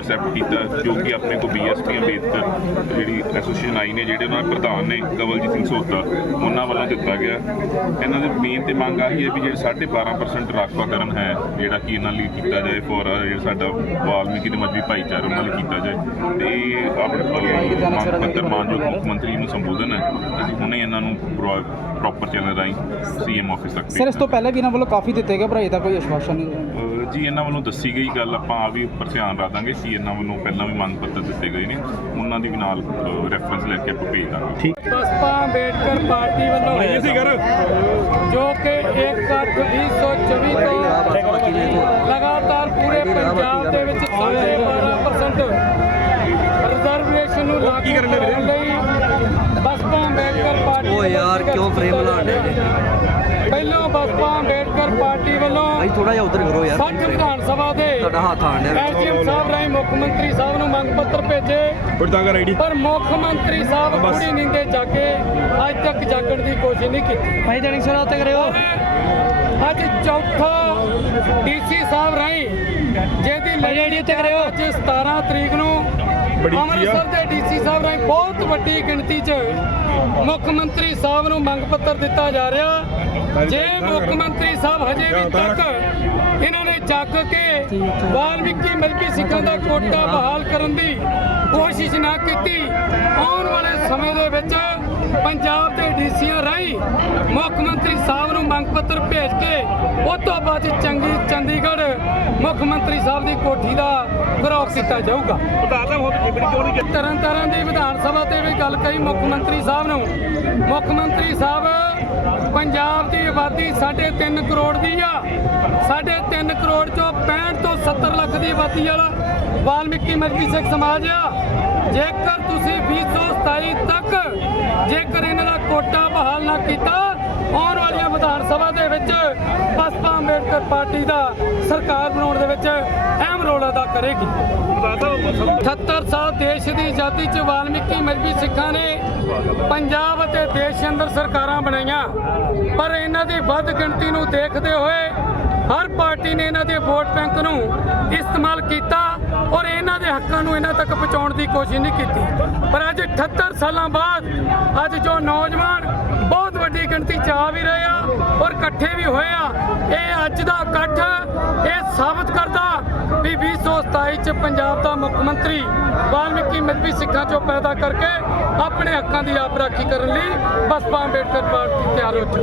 Elect ਕੀਤਾ ਜੋ ਕਿ ਆਪਣੇ ਕੋ ਬੀਐਸਪੀ ਅੰਬੇਦਕਰ ਜਿਹੜੀ ਐਸੋਸੀਏਸ਼ਨ ਆਈ ਨੇ ਜਿਹੜੇ ਉਹਨਾਂ ਦੇ ਪ੍ਰਧਾਨ ਨੇ ਕਵਲਜੀਤ ਸਿੰਘ ਸੋਤਾ ਉਹਨਾਂ ਵੱਲੋਂ ਦਿੱਤਾ ਗਿਆ। ਇਹਨਾਂ ਦੀ ਮੇਨ ਤੇ ਮੰਗ ਆਹੀ ਹੈ ਵੀ ਜਿਹੜੇ 12.5% ਰਾਖਵਾਕਰਨ ਹੈ ਜਿਹੜਾ ਕਿ ਇਹਨਾਂ ਲਈ ਕੀਤਾ ਜਾਏ ਫੋਰ ਜਿਹੜਾ ਸਾਡਾ ਵਾਲਮੀਕੀ ਦੇ ਮਜਬੀ ਭਾਈਚਾਰਾ ਉਹਨਾਂ ਲਈ ਕੀਤਾ ਜਾਏ। ਤੇ ਆਪਣੇ ਮੰਗ ਪੱਤਰ ਮਾਨਯੋਗ ਮੁੱਖ ਮੰਤਰੀ ਨੂੰ ਸੰਬੋਧਨ ਹੈ ਅਸੀਂ ਹੁਣੇ ਇਹਨਾਂ ਨੂੰ ਪ੍ਰੋਪਰ ਚੈਨਲ ਰਾਹੀਂ ਸੀਐਮ ਆਫਿਸ ਤੱਕ ਸਰ ਇਸ ਤੋਂ ਪਹਿਲਾਂ ਵੀ ਇਹਨਾਂ ਵੱਲੋਂ ਕਾਫੀ ਦਿੱਤੇ ਗਏ ਪਰ ਤੱਕ ਕੋਈ ਆਸ਼ਵਾਸਨ ਨਹੀਂ ਜੀ ਇਹਨਾਂ ਵੱਲੋਂ ਦੱਸੀ ਗਈ ਗੱਲ ਆਪਾਂ ਆ ਵੀ ਉੱਪਰ ਧਿਆਨ ਰੱਖ ਦਾਂਗੇ ਸੀ ਇਹਨਾਂ ਵੱਲੋਂ ਪਹਿਲਾਂ ਵੀ ਮੰਗ ਪੱਤਰ ਦਿੱਤੇ ਗਏ ਨੇ ਉਹਨਾਂ ਦੀ ਵੀ ਨਾਲ ਰੈਫਰੈਂਸ ਲੈ ਕੇ ਆਪਾਂ ਭੇਜ ਦਾਂਗੇ। ਬਸਪਾ ਅੰਬੇਡਕਰ ਪਾਰਟੀ ਵੱਲੋਂ ਹੋਇਆ ਸੀ ਜੋ ਕਿ 1 ਅੱਠ 2024 ਤੋਂ ਲਗਾਤਾਰ ਪੂਰੇ ਪੰਜਾਬ ਦੇ ਵਿੱਚ ਸਾਢੇ 12% ਰਿਜ਼ਰਵੇਸ਼ਨ ਨੂੰ ਲਾਗੂ ਕਰਨ ਲਈ ਬਸਪਾ ਅੰਬੇਡਕਰ ਪਾਰਟੀ ਓ ਯਾਰ ਕਿਉਂ ਫਰੇਮ ਲਾਉਂਦੇ ਨੇ ਅੰਬੇਡਕਰ ਪਾਰਟੀ ਵੱਲੋਂ ਭਾਈ ਥੋੜਾ ਜਿਹਾ ਉਧਰ ਕਰੋ ਯਾਰ। 60 ਵਿਧਾਨ ਸਭਾ ਦੇ ਤੁਹਾਡਾ ਹੱਥ ਆਣ ਡਿਆ। ਵਿੱਚ। ਐਸਡੀਐਮ ਸਾਹਿਬ ਰਾਹੀਂ ਮੁੱਖ ਮੰਤਰੀ ਸਾਹਿਬ ਨੂੰ ਮੰਗ ਪੱਤਰ ਭੇਜੇ। ਪਰ ਮੁੱਖ ਮੰਤਰੀ ਸਾਹਿਬ ਪੂਰੀ ਨੀਂਦੇ ਜਾਗੇ ਅੱਜ ਤੱਕ ਜਾਗਣ ਦੀ ਕੋਸ਼ਿਸ਼ ਨਹੀਂ ਕੀਤੀ। ਭਾਈ ਦੇਣੀ ਸੁਣਾ ਉੱਤੇ ਕਰਿਓ। ਅੱਜ ਚੌਥਾ ਡੀਸੀ ਸਾਹਿਬ ਰਾਹੀਂ ਜਿਹਦੀ ਲੜੀ ਉੱਤੇ ਕਰਿਓ। ਅੱਜ 17 ਤਰੀਕ ਨੂੰ ਅੰਮ੍ਰਿਤਸਰ ਦੇ ਡੀਸੀ ਸਾਹਿਬ ਰਾਹੀਂ ਬਹੁਤ ਵੱਡੀ ਗਿਣਤੀ 'ਚ ਮੁੱਖ ਮੰਤਰੀ ਸਾਹਿਬ ਨੂੰ ਮੰਗ ਪੱਤਰ ਦਿੱਤਾ ਜਾ ਰਿਹਾ। ਜੇ ਮੁੱਖ ਮੰਤਰੀ ਸਾਹਿਬ ਹਜੇ ਵੀ ਤੱਕ ਇਹਨਾਂ ਨੇ ਚੱਕ ਕੇ ਵਾਲਮੀਕੀ ਮਲਕੀ ਸਿੱਖਾਂ ਦਾ ਕੋਟਾ ਬਹਾਲ ਕਰਨ ਦੀ ਕੋਸ਼ਿਸ਼ ਨਾ ਕੀਤੀ ਆਉਣ ਵਾਲੇ ਸਮੇਂ ਦੇ ਵਿੱਚ ਪੰਜਾਬ ਦੇ ਡੀਸੀਆਂ ਰਾਹੀਂ ਮੁੱਖ ਮੰਤਰੀ ਸਾਹਿਬ ਨੂੰ ਮੰਗ ਪੱਤਰ ਭੇਜ ਕੇ ਉਸ ਤੋਂ ਬਾਅਦ ਚੰਗੀ ਚੰਡੀਗੜ੍ਹ ਮੁੱਖ ਮੰਤਰੀ ਸਾਹਿਬ ਦੀ ਕੋਠੀ ਦਾ ਘਰੌਕ ਕੀਤਾ ਜਾਊਗਾ। ਤਰਨ ਤਾਰਨ ਦੀ ਵਿਧਾਨ ਸਭਾ ਤੇ ਵੀ ਗੱਲ ਕਹੀ ਮੁੱਖ ਮੰਤਰੀ ਸਾਹਿਬ ਨੂੰ। ਮੁੱਖ ਮੰਤਰੀ ਸਾਹਿਬ ਪੰਜਾਬ ਦੀ ਆਬਾਦੀ 3.5 ਕਰੋੜ ਦੀ ਆ। 3.5 ਕਰੋੜ ਚੋਂ 65 ਤੋਂ 70 ਲੱਖ ਦੀ ਆਬਾਦੀ ਵਾਲਾ ਵਾਲਮੀਕੀ ਮਜਬੀ ਸਿੱਖ ਸਮਾਜ ਆ। ਜੇਕਰ ਤੁਸੀਂ 2027 ਤੱਕ ਜੇਕਰ ਇਹਨਾਂ ਦਾ ਕੋਟਾ ਬਹਾਲ ਨਾ ਕੀਤਾ ਆਉਣ ਦੇ ਵਿੱਚ ਬਸਪਾ ਅੰਬੇਡਕਰ ਪਾਰਟੀ ਦਾ ਸਰਕਾਰ ਬਣਾਉਣ ਦੇ ਵਿੱਚ ਅਹਿਮ ਰੋਲ ਅਦਾ ਕਰੇਗੀ। 78 ਸਾਲ ਦੇਸ਼ ਦੀ ਆਜ਼ਾਦੀ ਚ ਵਾਲਮੀਕੀ ਮਜਬੀ ਸਿੱਖਾਂ ਨੇ ਪੰਜਾਬ ਅਤੇ ਦੇਸ਼ ਅੰਦਰ ਸਰਕਾਰਾਂ ਬਣਾਈਆਂ। ਪਰ ਇਹਨਾਂ ਦੀ ਵੱਧ ਗਿਣਤੀ ਨੂੰ ਦੇਖਦੇ ਹੋਏ ਹਰ ਪਾਰਟੀ ਨੇ ਇਹਨਾਂ ਦੇ ਵੋਟ ਬੈਂਕ ਨੂੰ ਇਸਤੇਮਾਲ ਕੀਤਾ ਔਰ ਇਹਨਾਂ ਦੇ ਹੱਕਾਂ ਨੂੰ ਇਹਨਾਂ ਤੱਕ ਪਹੁੰਚਾਉਣ ਦੀ ਕੋਸ਼ਿਸ਼ ਨਹੀਂ ਕੀਤੀ। ਪਰ ਅੱਜ 78 ਸਾਲਾਂ ਬਾਅਦ ਅੱਜ ਜੋ ਨੌਜਵਾਨ ਬਹੁਤ ਵੱਡੀ ਗਿਣਤੀ ਚ ਆ ਵੀ ਰਹੇ ਆ ਔਰ ਇਕੱਠੇ ਵੀ ਹੋਏ ਆ। ਇਹ ਅੱਜ ਦਾ ਇਕੱਠ ਇਹ ਸਾਬਤ ਕਰਦਾ ਵੀ 2027 ਚ ਪੰਜਾਬ ਦਾ ਮੁੱਖ ਮੰਤਰੀ ਵਾਲਮੀਕੀ ਮਜਬੀ ਸਿੱਖਾਂ ਚੋਂ ਪੈਦਾ ਕਰਕੇ ਆਪਣੇ ਹੱਕਾਂ ਦੀ ਆਪ ਰਾਖੀ ਕਰਨ ਲਈ ਬਸਪਾ ਅੰਬੇਡਕਰ ਪਾਰਟੀ ਤਿਆਰ ਹੋ ਚੁੱਕੀ